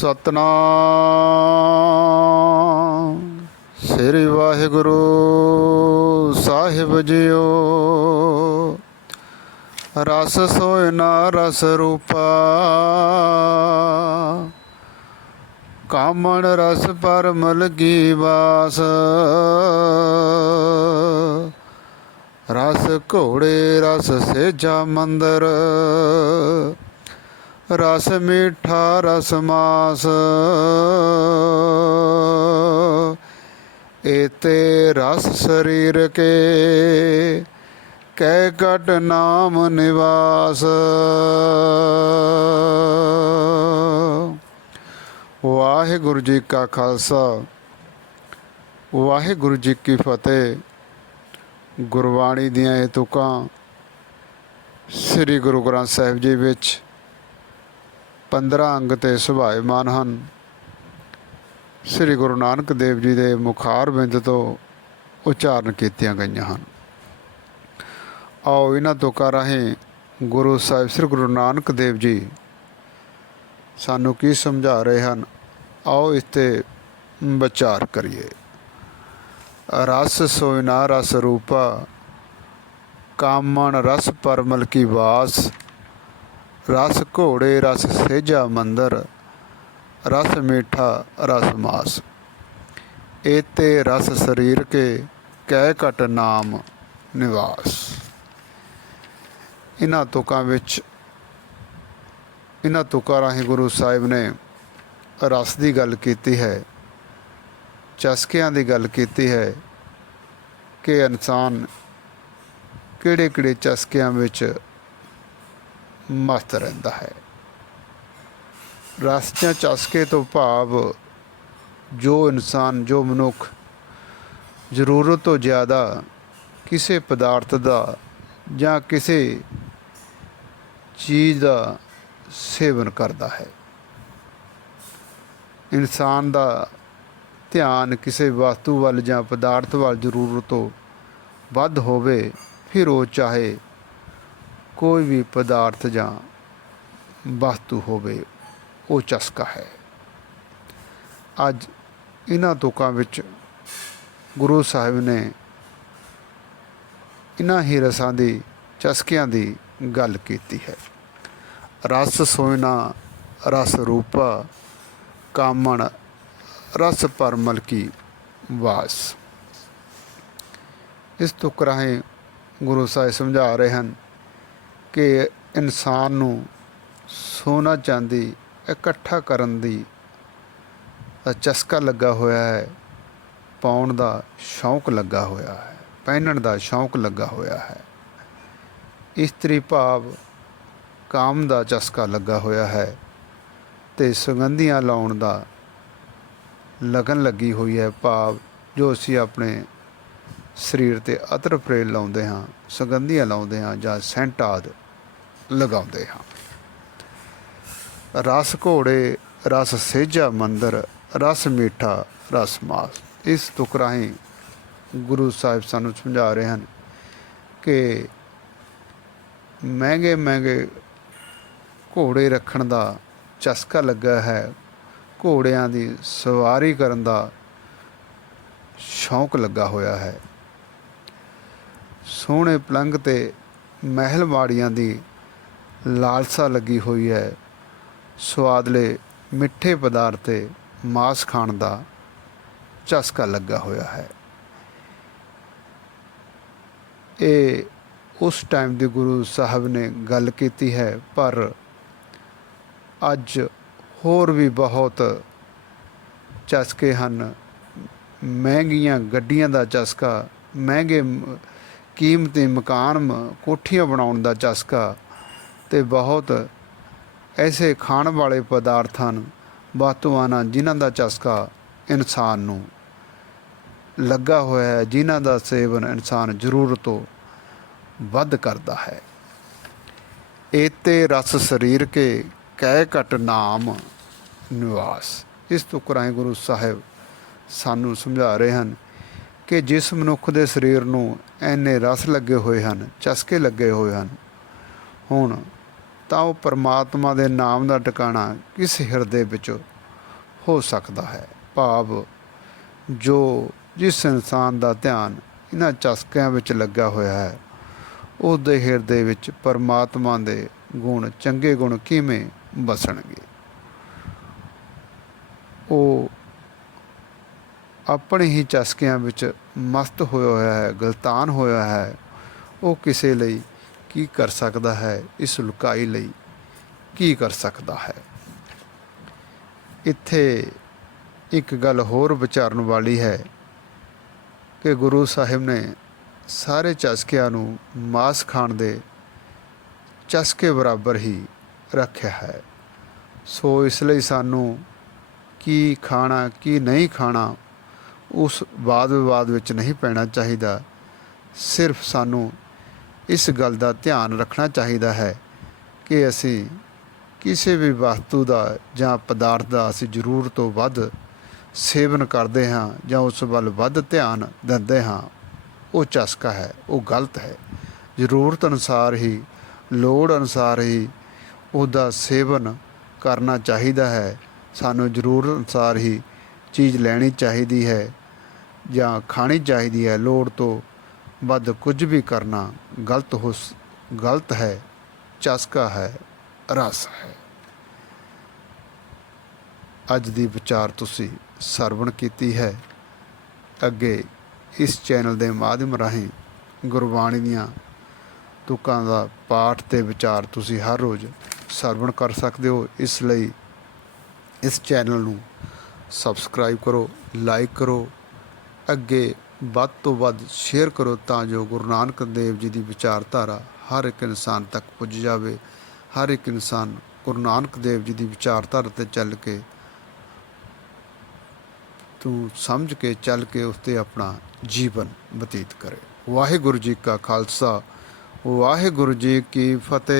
ਸਤਨਾਮ। ਸ੍ਰੀ ਵਾਹਿਗੁਰੂ ਸਾਹਿਬ ਜੀਓ। ਰਸ ਸੋਇ ਨਾ ਰਸ ਰੂਪਾ। ਕਾਮਣ ਰਸ ਪਰਮਲ ਕੀ ਵਾਸ। ਰਸ ਘੋੜੇ ਰਸ ਸੇਜਾ ਮੰਦਰ। ਰਸ ਮੀਠਾ ਰਸ ਮਾਸ। ਏਤੇ ਰਸ ਸਰੀਰ ਕੇ ਕਹਿ ਕਟ ਨਾਮ ਨਿਵਾਸ। ਵਾਹਿਗੁਰੂ ਜੀ ਕਾ ਖਾਲਸਾ, ਵਾਹਿਗੁਰੂ ਜੀ ਕੀ ਫਤਿਹ। ਗੁਰਬਾਣੀ ਦੀਆਂ ਇਹ ਤੁਕਾਂ ਸ੍ਰੀ ਗੁਰੂ ਗ੍ਰੰਥ ਸਾਹਿਬ ਜੀ ਵਿੱਚ 15 ਅੰਗ ਤੇ ਸੁਭਾਇਮਾਨ ਹਨ। ਸ੍ਰੀ ਗੁਰੂ ਨਾਨਕ ਦੇਵ ਜੀ ਦੇ ਮੁਖਾਰ ਬਿੰਦ ਤੋਂ ਉਚਾਰਨ ਕੀਤੀਆਂ ਗਈਆਂ ਹਨ। ਆਓ ਇਹਨਾਂ ਤੁਕਾਂ ਰਾਹੀਂ ਗੁਰੂ ਸਾਹਿਬ ਸ੍ਰੀ ਗੁਰੂ ਨਾਨਕ ਦੇਵ ਜੀ ਸਾਨੂੰ ਕੀ ਸਮਝਾ ਰਹੇ ਹਨ, ਆਓ ਇਸ ਤੇ ਵਿਚਾਰ ਕਰੀਏ। ਰਸ ਸੋਇਨਾ ਰਸ ਰੂਪਾ, ਕਾਮਣ ਰਸ ਪਰਮਲ ਕੀ ਵਾਸ ਰਸ ਘੋੜੇ, ਰਸ ਸੇਜਾ ਮੰਦਰ, ਰਸ ਮੀਠਾ, ਰਸ ਮਾਸ। ਏਤੇ ਰਸ ਸਰੀਰ ਕੇ ਕਹਿ ਘਟ ਨਾਮ ਨਿਵਾਸ। ਇਹਨਾਂ ਤੁਕਾਂ ਵਿੱਚ ਇਹਨਾਂ ਤੁਕਾਂ ਰਾਹੀਂ ਗੁਰੂ ਸਾਹਿਬ ਨੇ ਰਸ ਦੀ ਗੱਲ ਕੀਤੀ ਹੈ, ਚਸਕਿਆਂ ਦੀ ਗੱਲ ਕੀਤੀ ਹੈ ਕਿ ਇਨਸਾਨ ਕਿਹੜੇ ਕਿਹੜੇ ਚਸਕਿਆਂ ਵਿੱਚ ਮਸਤ ਰਹਿੰਦਾ ਹੈ। ਰਸ ਜਾਂ ਚਸਕੇ ਤੋਂ ਭਾਵ ਜੋ ਇਨਸਾਨ, ਜੋ ਮਨੁੱਖ ਜ਼ਰੂਰਤ ਤੋਂ ਜ਼ਿਆਦਾ ਕਿਸੇ ਪਦਾਰਥ ਦਾ ਜਾਂ ਕਿਸੇ ਚੀਜ਼ ਦਾ ਸੇਵਨ ਕਰਦਾ ਹੈ। ਇਨਸਾਨ ਦਾ ਧਿਆਨ ਕਿਸੇ ਵਸਤੂ ਵੱਲ ਜਾਂ ਪਦਾਰਥ ਵੱਲ ਜ਼ਰੂਰਤ ਤੋਂ ਵੱਧ ਹੋਵੇ, ਫਿਰ ਉਹ ਚਾਹੇ ਕੋਈ ਵੀ ਪਦਾਰਥ ਜਾਂ ਵਸਤੂ ਹੋਵੇ, ਉਹ ਚਸਕਾ ਹੈ। ਅੱਜ ਇਹਨਾਂ ਤੁਕਾਂ ਵਿੱਚ ਗੁਰੂ ਸਾਹਿਬ ਨੇ ਇਹਨਾਂ ਹੀ ਰਸਾਂ ਦੀ, ਚਸਕਿਆਂ ਦੀ ਗੱਲ ਕੀਤੀ ਹੈ। ਰਸ ਸੋਇਨਾ, ਰਸ ਰੂਪਾ, ਕਾਮਣ, ਰਸ ਪਰਮਲ ਕੀ ਵਾਸ। ਇਸ ਤੁਕ ਰਾਹੀਂ ਗੁਰੂ ਸਾਹਿਬ ਸਮਝਾ ਰਹੇ ਹਨ ਕਿ ਇਨਸਾਨ ਨੂੰ ਸੋਨਾ ਚਾਂਦੀ ਇਕੱਠਾ ਕਰਨ ਦੀ ਚਸਕਾ ਲੱਗਾ ਹੋਇਆ ਹੈ, ਪਾਉਣ ਦਾ ਸ਼ੌਂਕ ਲੱਗਾ ਹੋਇਆ ਹੈ, ਪਹਿਨਣ ਦਾ ਸ਼ੌਂਕ ਲੱਗਾ ਹੋਇਆ ਹੈ। ਇਸਤਰੀ ਭਾਵ ਕਾਮ ਦਾ ਚਸਕਾ ਲੱਗਾ ਹੋਇਆ ਹੈ ਤੇ ਸੁਗੰਧੀਆਂ ਲਾਉਣ ਦਾ ਲਗਨ ਲੱਗੀ ਹੋਈ ਹੈ ਭਾਵ ਜੋ ਅਸੀਂ ਆਪਣੇ ਸਰੀਰ ਤੇ ਅਤਰ ਪ੍ਰੇਲ ਲਾਉਂਦੇ ਹਾਂ, ਸੁਗੰਧੀਆਂ ਲਾਉਂਦੇ ਹਾਂ ਜਾਂ ਸੈਂਟ ਆਦ ਲਗਾਉਂਦੇ ਹਾਂ। ਰਸ ਘੋੜੇ, ਰਸ ਸੇਜਾ ਮੰਦਰ, ਰਸ ਮੀਠਾ, ਰਸ ਮਾਸ, ਇਸ ਤੁਕ ਰਾਹੀਂ ਗੁਰੂ ਸਾਹਿਬ ਸਾਨੂੰ ਸਮਝਾ ਰਹੇ ਹਨ ਕਿ ਮਹਿੰਗੇ ਮਹਿੰਗੇ ਘੋੜੇ ਰੱਖਣ ਦਾ ਚਸਕਾ ਲੱਗਾ ਹੈ, ਘੋੜਿਆਂ ਦੀ ਸਵਾਰੀ ਕਰਨ ਦਾ ਸ਼ੌਂਕ ਲੱਗਾ ਹੋਇਆ ਹੈ। ਸੋਹਣੇ ਪਲੰਘ ਤੇ ਮਹਿਲ ਮਾੜੀਆਂ ਦੀ ਲਾਲਸਾ ਲੱਗੀ ਹੋਈ ਹੈ। ਸਵਾਦਲੇ ਮਿੱਠੇ ਪਦਾਰਥ ਤੇ ਮਾਸ ਖਾਣ ਦਾ ਚਸਕਾ ਲੱਗਾ ਹੋਇਆ ਹੈ। ਇਹ ਉਸ ਟਾਈਮ ਦੇ ਗੁਰੂ ਸਾਹਿਬ ਨੇ ਗੱਲ ਕੀਤੀ ਹੈ, ਪਰ ਅੱਜ ਹੋਰ ਵੀ ਬਹੁਤ ਚਸਕੇ ਹਨ। ਮਹਿੰਗੀਆਂ ਗੱਡੀਆਂ ਦਾ ਚਸਕਾ ਮਹਿੰਗੇ ਕੀਮਤੀ ਮਕਾਨ ਕੋਠੀਆਂ ਬਣਾਉਣ ਦਾ ਚਸਕਾ ਤੇ ਬਹੁਤ ਐਸੇ ਖਾਣ ਵਾਲੇ ਪਦਾਰਥ ਹਨ ਵਸਤੂਆਂ ਹਨ ਜਿਨ੍ਹਾਂ ਦਾ ਚਸਕਾ ਇਨਸਾਨ ਨੂੰ ਲੱਗਾ ਹੋਇਆ ਹੈ, ਜਿਨ੍ਹਾਂ ਦਾ ਸੇਵਨ ਇਨਸਾਨ ਜ਼ਰੂਰ ਤੋਂ ਵੱਧ ਕਰਦਾ ਹੈ। ਏਤੇ ਰਸ ਸਰੀਰ ਕੇ ਕਹਿ ਘਟ ਨਾਮ ਨਿਵਾਸ। ਇਸ ਤੋਂ ਰਾਹੀਂ ਗੁਰੂ ਸਾਹਿਬ ਸਾਨੂੰ ਸਮਝਾ ਰਹੇ ਹਨ ਕਿ ਜਿਸ ਮਨੁੱਖ ਦੇ ਸਰੀਰ ਨੂੰ ਐਨੇ ਰਸ ਲੱਗੇ ਹੋਏ ਹਨ, ਚਸਕੇ ਲੱਗੇ ਹੋਏ ਹਨ, ਹੁਣ ਤਾਂ ਉਹ ਪਰਮਾਤਮਾ ਦੇ ਨਾਮ ਦਾ ਟਿਕਾਣਾ ਕਿਸ ਹਿਰਦੇ ਵਿੱਚ ਹੋ ਸਕਦਾ ਹੈ? ਭਾਵ ਜੋ ਜਿਸ ਇਨਸਾਨ ਦਾ ਧਿਆਨ ਇਹਨਾਂ ਚਸਕਿਆਂ ਵਿੱਚ ਲੱਗਾ ਹੋਇਆ ਹੈ ਉਸ ਦੇ ਹਿਰਦੇ ਵਿੱਚ ਪਰਮਾਤਮਾ ਦੇ ਗੁਣ ਚੰਗੇ ਗੁਣ ਕਿਵੇਂ ਬਸਣਗੇ ਉਹ ਆਪਣੇ ਹੀ ਚਸਕਿਆਂ ਵਿੱਚ ਮਸਤ ਹੋਇਆ ਹੋਇਆ ਹੈ, ਗਲਤਾਨ ਹੋਇਆ ਹੈ, ਉਹ ਕਿਸੇ ਲਈ ਕੀ ਕਰ ਸਕਦਾ ਹੈ, ਇਸ ਲੁਕਾਈ ਲਈ ਕੀ ਕਰ ਸਕਦਾ ਹੈ? ਇੱਥੇ ਇੱਕ ਗੱਲ ਹੋਰ ਵਿਚਾਰਨ ਵਾਲੀ ਹੈ ਕਿ ਗੁਰੂ ਸਾਹਿਬ ਨੇ ਸਾਰੇ ਚਸਕਿਆਂ ਨੂੰ ਮਾਸ ਖਾਣ ਦੇ ਚਸਕੇ ਬਰਾਬਰ ਹੀ ਰੱਖਿਆ ਹੈ। ਸੋ ਇਸ ਲਈ ਸਾਨੂੰ ਕੀ ਖਾਣਾ, ਕੀ ਨਹੀਂ ਖਾਣਾ ਉਸ ਵਾਦ ਵਿਵਾਦ ਵਿੱਚ ਨਹੀਂ ਪੈਣਾ ਚਾਹੀਦਾ। ਸਿਰਫ ਸਾਨੂੰ ਇਸ ਗੱਲ ਦਾ ਧਿਆਨ ਰੱਖਣਾ ਚਾਹੀਦਾ ਹੈ ਕਿ ਅਸੀਂ ਕਿਸੇ ਵੀ ਵਸਤੂ ਦਾ ਜਾਂ ਪਦਾਰਥ ਦਾ ਅਸੀਂ ਜ਼ਰੂਰ ਤੋਂ ਵੱਧ ਸੇਵਨ ਕਰਦੇ ਹਾਂ ਜਾਂ ਉਸ ਵੱਲ ਵੱਧ ਧਿਆਨ ਦਿੰਦੇ ਹਾਂ। ਉਹ ਚਸਕਾ ਹੈ, ਉਹ ਗਲਤ ਹੈ। ਜ਼ਰੂਰਤ ਅਨੁਸਾਰ ਹੀ, ਲੋੜ ਅਨੁਸਾਰ ਹੀ ਉਹਦਾ ਸੇਵਨ ਕਰਨਾ ਚਾਹੀਦਾ ਹੈ। ਸਾਨੂੰ ਜ਼ਰੂਰਤ ਅਨੁਸਾਰ ਹੀ ਚੀਜ਼ ਲੈਣੀ ਚਾਹੀਦੀ ਹੈ। ਜਾਂ ਖਾਣੀ ਚਾਹੀਦੀ ਹੈ, ਲੋੜ ਤੋਂ ਵੱਧ ਕੁਝ ਵੀ ਕਰਨਾ ਗਲਤ ਹੋ ਗਲਤ ਹੈ, ਚਸਕਾ ਹੈ, ਰਸ ਹੈ। ਅੱਜ ਦੀ ਵਿਚਾਰ ਤੁਸੀਂ ਸਰਵਣ ਕੀਤੀ ਹੈ। ਅੱਗੇ ਇਸ ਚੈਨਲ ਦੇ ਮਾਧਿਅਮ ਰਾਹੀਂ ਗੁਰਬਾਣੀ ਦੀਆਂ ਤੁਕਾਂ ਦਾ ਪਾਠ ਤੇ ਵਿਚਾਰ ਤੁਸੀਂ ਹਰ ਰੋਜ਼ ਸਰਵਣ ਕਰ ਸਕਦੇ ਹੋ। ਇਸ ਲਈ ਇਸ ਚੈਨਲ ਨੂੰ ਸਬਸਕ੍ਰਾਈਬ ਕਰੋ, ਲਾਈਕ ਕਰੋ ਅੱਗੇ ਵੱਧ ਤੋਂ ਵੱਧ ਸ਼ੇਅਰ ਕਰੋ ਤਾਂ ਜੋ ਗੁਰੂ ਨਾਨਕ ਦੇਵ ਜੀ ਦੀ ਵਿਚਾਰਧਾਰਾ ਹਰ ਇੱਕ ਇਨਸਾਨ ਤੱਕ ਪੁੱਜ ਜਾਵੇ, ਹਰ ਇੱਕ ਇਨਸਾਨ ਗੁਰੂ ਨਾਨਕ ਦੇਵ ਜੀ ਦੀ ਵਿਚਾਰਧਾਰਾ ਤੇ ਚੱਲ ਕੇ ਤੂੰ ਸਮਝ ਕੇ ਚੱਲ ਕੇ ਉਸ ਤੇ ਆਪਣਾ ਜੀਵਨ ਬਤੀਤ ਕਰੇ। ਵਾਹਿਗੁਰੂ ਜੀ ਕਾ ਖਾਲਸਾ, ਵਾਹਿਗੁਰੂ ਜੀ ਕੀ ਫਤਿਹ।